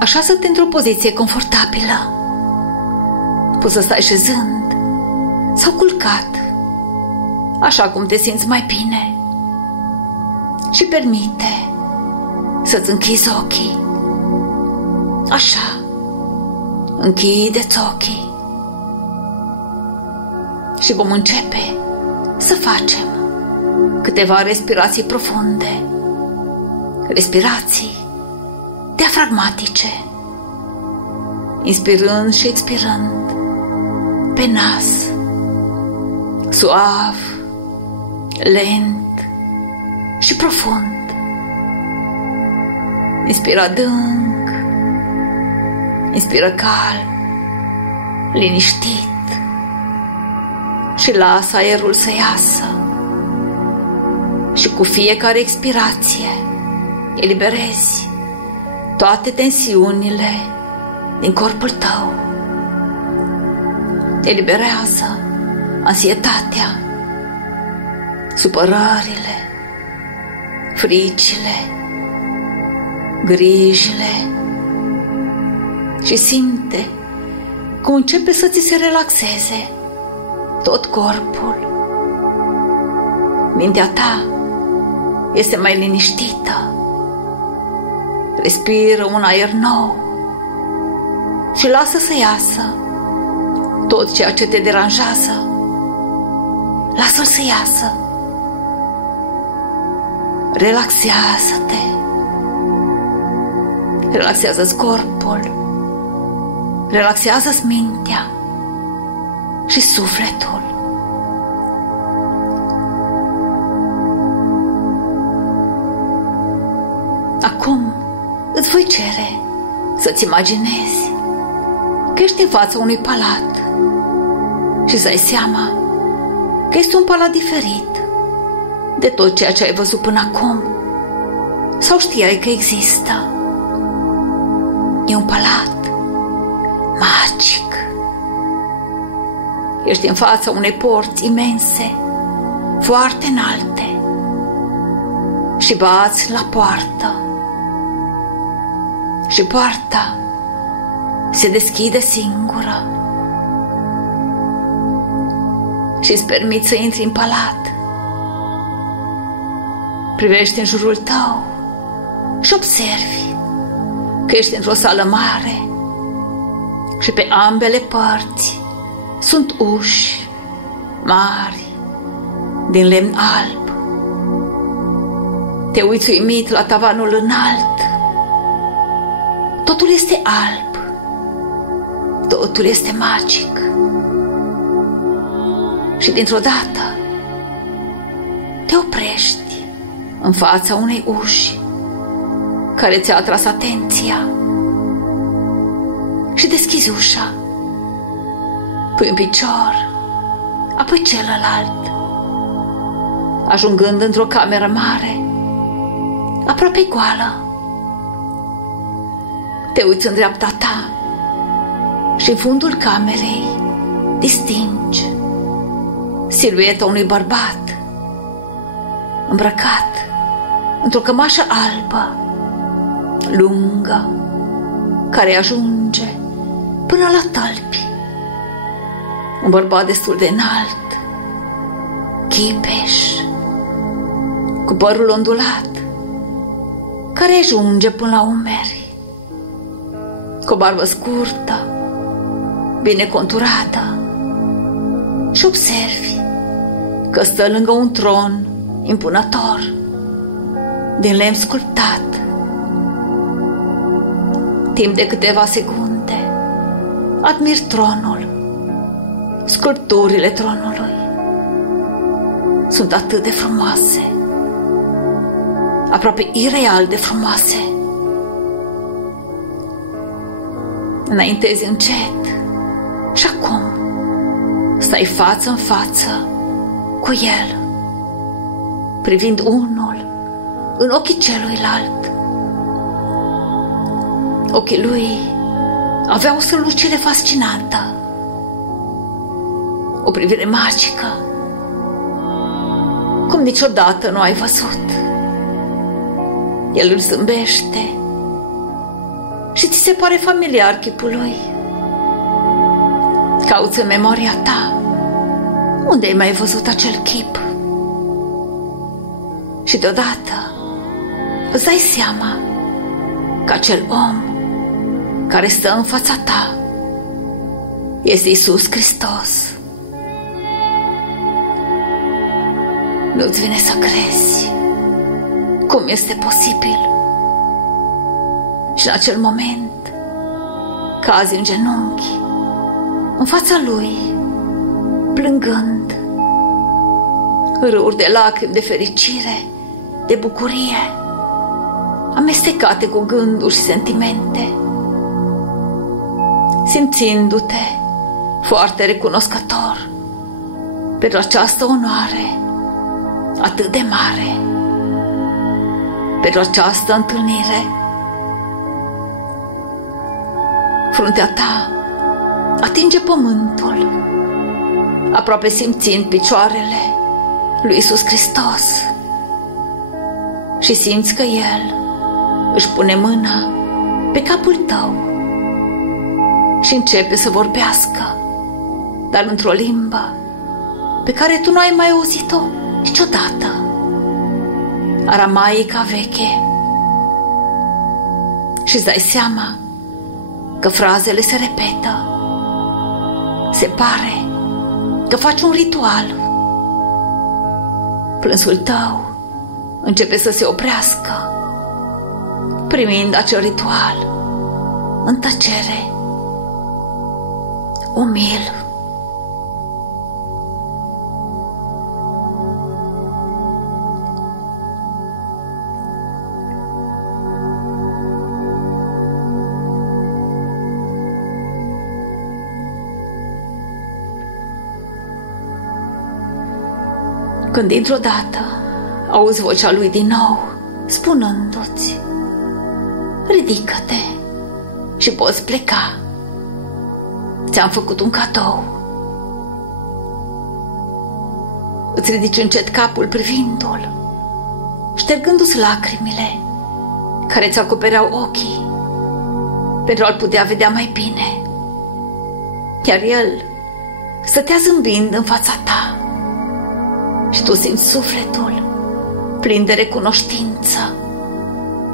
Așează-te într-o poziție confortabilă. Poți să stai șezând sau culcat, așa cum te simți mai bine. Și permite să-ți închizi ochii. Așa, închide-ți ochii. Și vom începe să facem câteva respirații profunde, respirații diafragmatice, inspirând și expirând pe nas, suav, lent și profund. Inspiră adânc, inspiră calm, liniștit și lasă aerul să iasă. Și cu fiecare expirație eliberezi toate tensiunile din corpul tău. Eliberează anxietatea, supărările, fricile, grijile și simte cum începe să ți se relaxeze tot corpul. Mintea ta este mai liniștită. Respiră un aer nou și lasă să iasă tot ceea ce te deranjează. Lasă-l să iasă. Relaxează-te. Relaxează-ți corpul. Relaxează-ți mintea și sufletul. Acum îți voi cere să-ți imaginezi că ești în fața unui palat și să ai seama că este un palat diferit de tot ceea ce ai văzut până acum sau știai că există. E un palat magic. Ești în fața unei porți imense, foarte înalte, și bați la poartă. Și poarta se deschide singură și îți permiți să intri în palat. Privești în jurul tău și observi că ești într-o sală mare și pe ambele părți sunt uși mari din lemn alb. Te uiți uimit la tavanul înalt. Totul este alb. Totul este magic. Și dintr-o dată te oprești în fața unei uși care ți-a atras atenția și deschizi ușa. Pui un picior, apoi celălalt, ajungând într-o cameră mare, aproape goală. Te uiți în dreapta ta și în fundul camerei distingi silueta unui bărbat îmbrăcat într-o cămașă albă, lungă, care ajunge până la tălpi. Un bărbat destul de înalt, chipeș, cu părul ondulat, care ajunge până la umeri, cu o barbă scurtă, bine conturată, și observi că stă lângă un tron impunător din lemn sculptat. Timp de câteva secunde admiri tronul, sculpturile tronului. Sunt atât de frumoase, aproape ireal de frumoase. Înaintezi încet și acum stai față în față cu el, privind unul în ochii celuilalt. Ochii lui aveau o strălucire fascinantă, o privire magică, cum niciodată nu ai văzut. El îl zâmbește și ți se pare familiar chipul lui. Cauți în memoria ta unde ai mai văzut acel chip și deodată îți dai seama că acel om care stă în fața ta este Iisus Hristos. Nu-ți vine să crezi cum este posibil. Și în acel moment cazi în genunchi în fața lui, plângând, râuri de lacrimi de fericire, de bucurie, amestecate cu gânduri și sentimente, simțindu-te foarte recunoscător pentru această onoare atât de mare, pentru această întâlnire. Fruntea ta atinge pământul, aproape simțind picioarele lui Iisus Hristos, și simți că El își pune mâna pe capul tău și începe să vorbească, dar într-o limbă pe care tu nu ai mai auzit-o niciodată, aramaica veche, și îți dai seama că frazele se repetă. Se pare că faci un ritual. Plânsul tău începe să se oprească, primind acel ritual în tăcere, umil. Când dintr-o dată auzi vocea lui din nou, spunându-ți: ridică-te și poți pleca. Ți-am făcut un cadou. Îți ridici încet capul privindu-l, ștergându-ți lacrimile care ți acopereau ochii pentru a-l putea vedea mai bine. Iar el stătea zâmbind în fața ta și tu simți sufletul plin de recunoștință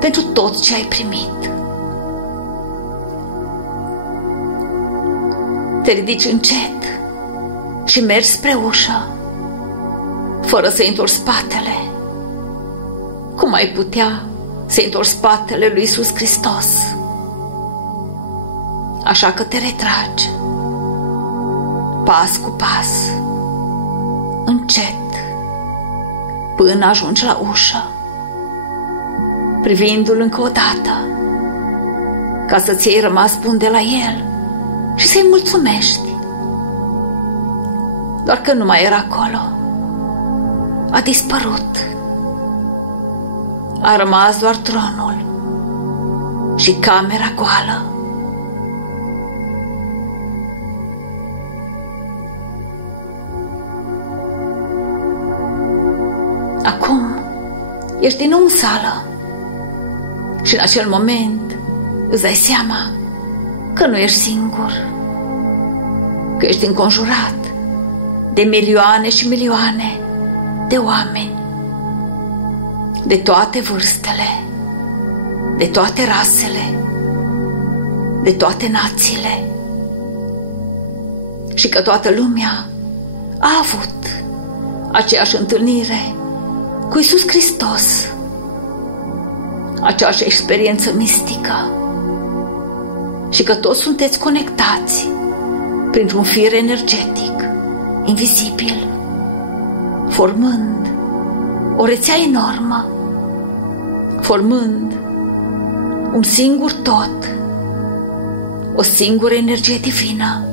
pentru tot ce ai primit. Te ridici încet și mergi spre ușă, fără să-i întorci spatele. Cum ai putea să-i întorci spatele lui Iisus Hristos? Așa că te retragi, pas cu pas, încet, până ajungi la ușă, privindu-l încă o dată, ca să-ți iei rămas bun de la el și să-i mulțumești. Doar că nu mai era acolo. A dispărut. A rămas doar tronul și camera goală. Acum ești din nou în sală și în acel moment îți dai seama că nu ești singur, că ești înconjurat de milioane și milioane de oameni, de toate vârstele, de toate rasele, de toate națiile, și că toată lumea a avut aceeași întâlnire cu Iisus Hristos, aceeași experiență mistică, și că toți sunteți conectați printr-un fir energetic invizibil, formând o rețea enormă, formând un singur tot, o singură energie divină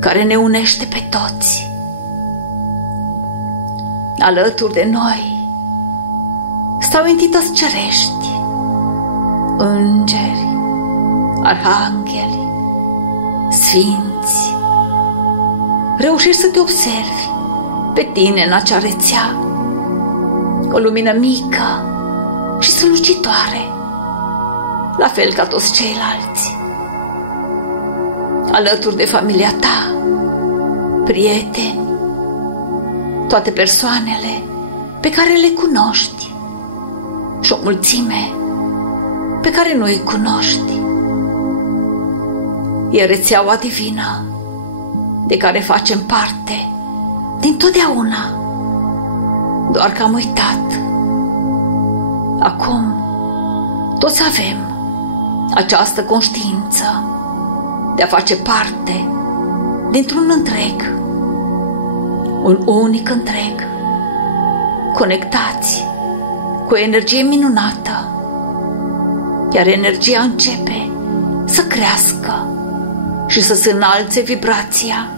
care ne unește pe toți. Alături de noi stau entități cerești, îngeri, arhangheli, sfinți. Reușești să te observi pe tine în acea rețea, o lumină mică și strălucitoare, la fel ca toți ceilalți, alături de familia ta, prieteni, toate persoanele pe care le cunoști și o mulțime pe care nu îi cunoști. E rețeaua divină de care facem parte dintotdeauna, doar că am uitat. Acum toți avem această conștiință de a face parte dintr-un întreg, un unic întreg, conectați cu o energie minunată, iar energia începe să crească și să se înalțe vibrația,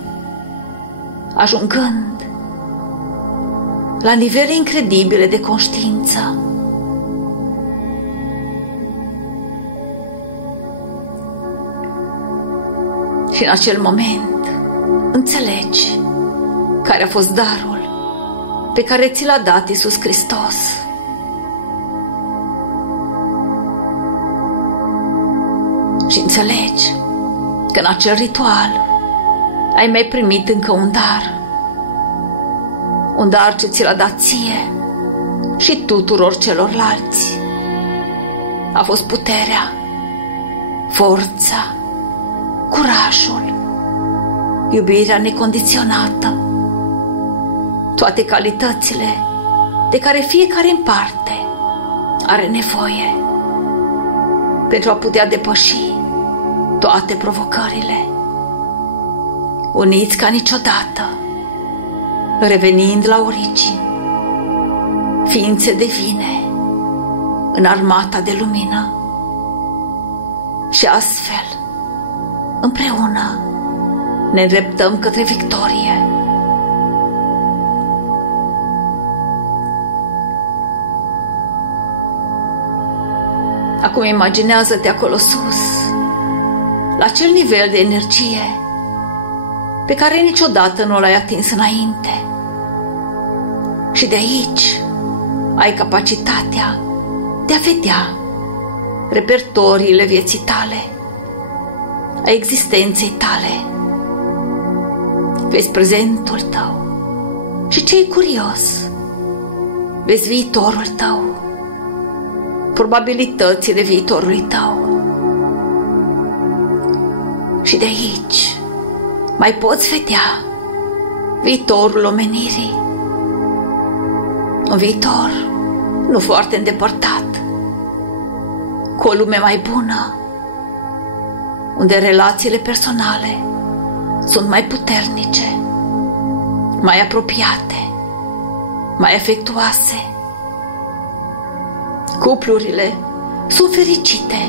ajungând la nivele incredibile de conștiință. Și în acel moment înțelegi care a fost darul pe care ți l-a dat Iisus Hristos. Și înțelegi că în acel ritual ai mai primit încă un dar ce ți l-a dat ție și tuturor celorlalți. A fost puterea, forța, curajul, iubirea necondiționată, toate calitățile de care fiecare în parte are nevoie pentru a putea depăși toate provocările, uniți ca niciodată, revenind la origini, ființe divine în armata de lumină. Și astfel, împreună, ne îndreptăm către victorie. Acum imaginează-te acolo sus, la acel nivel de energie pe care niciodată nu l-ai atins înainte. Și de aici ai capacitatea de a vedea repertoriile vieții tale, a existenței tale. Vezi prezentul tău și ce-i curios, vezi viitorul tău, probabilitățile viitorului tău. Și de aici mai poți vedea viitorul omenirii, un viitor nu foarte îndepărtat, cu o lume mai bună, unde relațiile personale sunt mai puternice, mai apropiate, mai afectuoase. Cuplurile sunt fericite,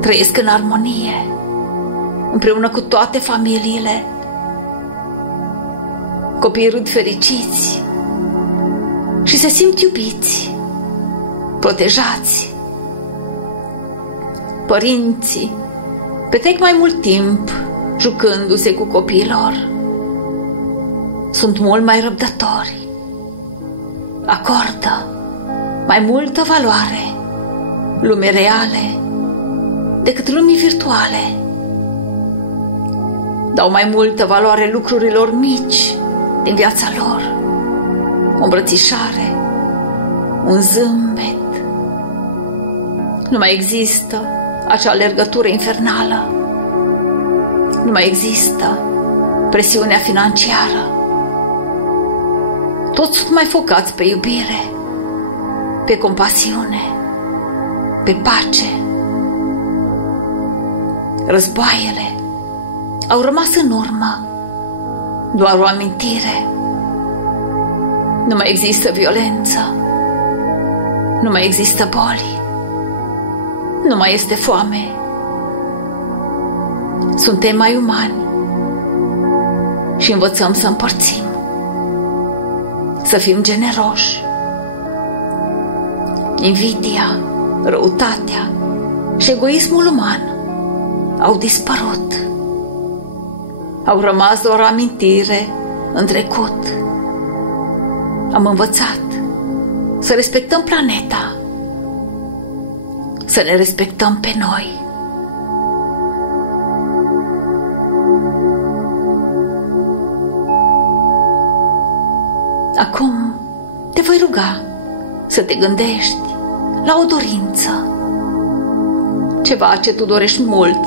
trăiesc în armonie împreună cu toate familiile. Copiii râd fericiți și se simt iubiți, protejați. Părinții petrec mai mult timp jucându-se cu copiilor. Sunt mult mai răbdători, acordă mai multă valoare lumii reale decât lumii virtuale. Dau mai multă valoare lucrurilor mici din viața lor, o îmbrățișare, un zâmbet. Nu mai există acea alergătură infernală, nu mai există presiunea financiară. Toți sunt mai focați pe iubire, pe compasiune, pe pace. Războaiele au rămas în urmă, doar o amintire. Nu mai există violență, nu mai există boli, nu mai este foame. Suntem mai umani și învățăm să împărțim, să fim generoși. Invidia, răutatea și egoismul uman au dispărut. Au rămas doar o amintire în trecut. Am învățat să respectăm planeta, să ne respectăm pe noi. Acum te voi ruga să te gândești la o dorință, ceva ce tu dorești mult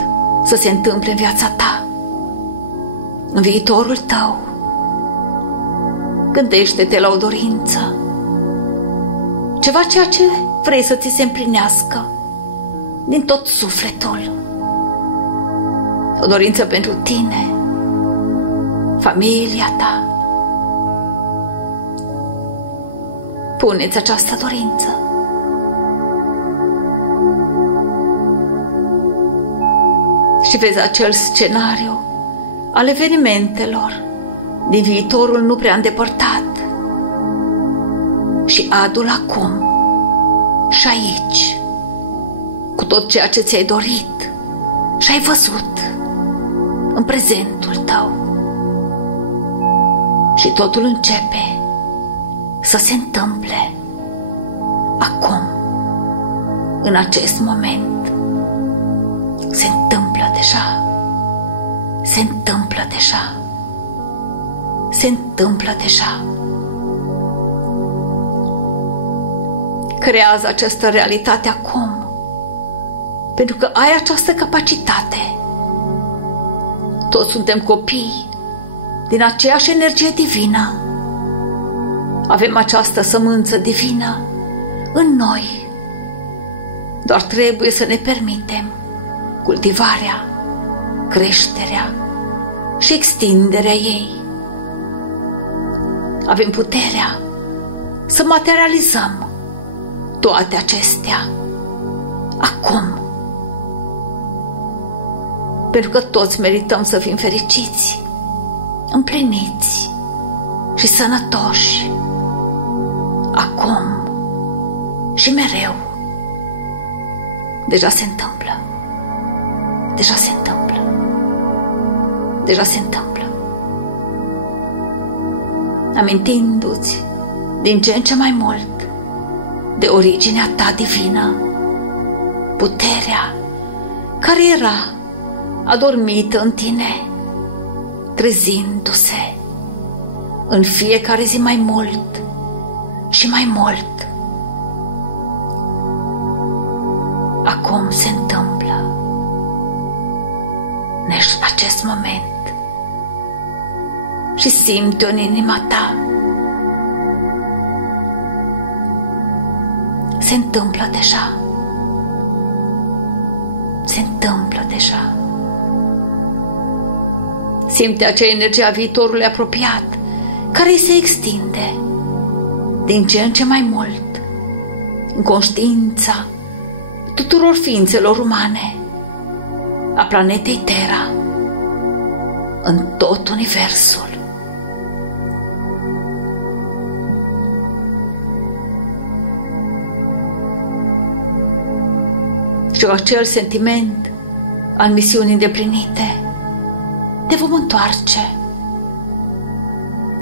să se întâmple în viața ta, în viitorul tău. Gândește-te la o dorință, ceva ceea ce vrei să ți se împlinească din tot sufletul. O dorință pentru tine, familia ta. Pune-ți această dorință. Și vezi acel scenariu al evenimentelor din viitorul nu prea îndepărtat și adu-l acum și aici, cu tot ceea ce ți-ai dorit și ai văzut în prezentul tău. Și totul începe să se întâmple acum, în acest moment. Se întâmplă deja. Se întâmplă deja. Se întâmplă deja. Creează această realitate acum, pentru că ai această capacitate. Toți suntem copii din aceeași energie divină. Avem această sămânță divină în noi. Doar trebuie să ne permitem cultivarea, creșterea și extinderea ei. Avem puterea să materializăm toate acestea acum. Pentru că toți merităm să fim fericiți, împliniți și sănătoși acum și mereu. Deja se întâmplă. Deja se întâmplă. Deja se întâmplă. Amintindu-ți din ce în ce mai mult de originea ta divină, puterea care era adormită în tine, trezindu-se în fiecare zi mai mult și mai mult. Acum se întâmplă în acest moment și simte-o în inima ta. Se întâmplă deja. Se întâmplă deja. Simte acea energie a viitorului apropiat care îi se extinde din ce în ce mai mult în conștiința tuturor ființelor umane, a planetei Terra, în tot universul. Și cu acel sentiment al misiunii îndeplinite te vom întoarce.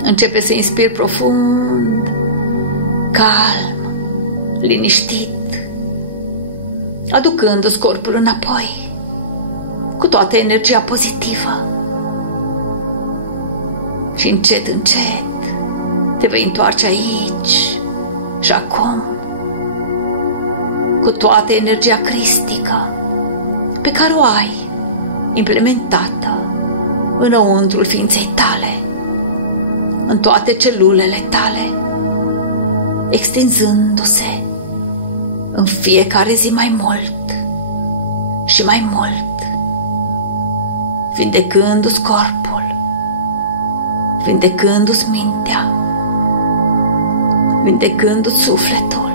Începe să inspiri profund, calm, liniștit, aducându-ți corpul înapoi cu toată energia pozitivă. Și încet, încet te vei întoarce aici și acum cu toată energia cristică pe care o ai implementată înăuntrul ființei tale, în toate celulele tale, extinzându-se în fiecare zi mai mult și mai mult, vindecându-ți corpul, vindecându-ți mintea, vindecându-ți sufletul,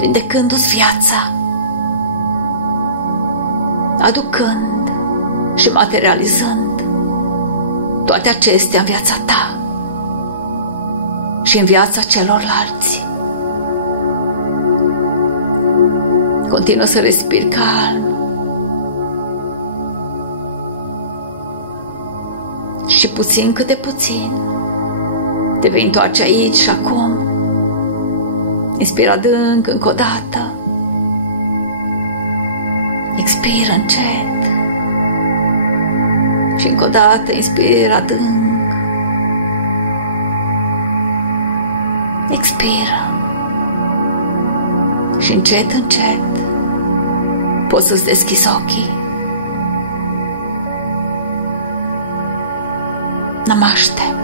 vindecându-ți viața, aducând și materializând toate acestea în viața ta și în viața celorlalți. Continuă să respiri calm și puțin câte puțin te vei întoarce aici și acum. Inspira adânc încă o dată Inspiră încet și încă o dată inspiră adânc. Expiră și încet, încet poți să-ți deschizi ochii. Namaste.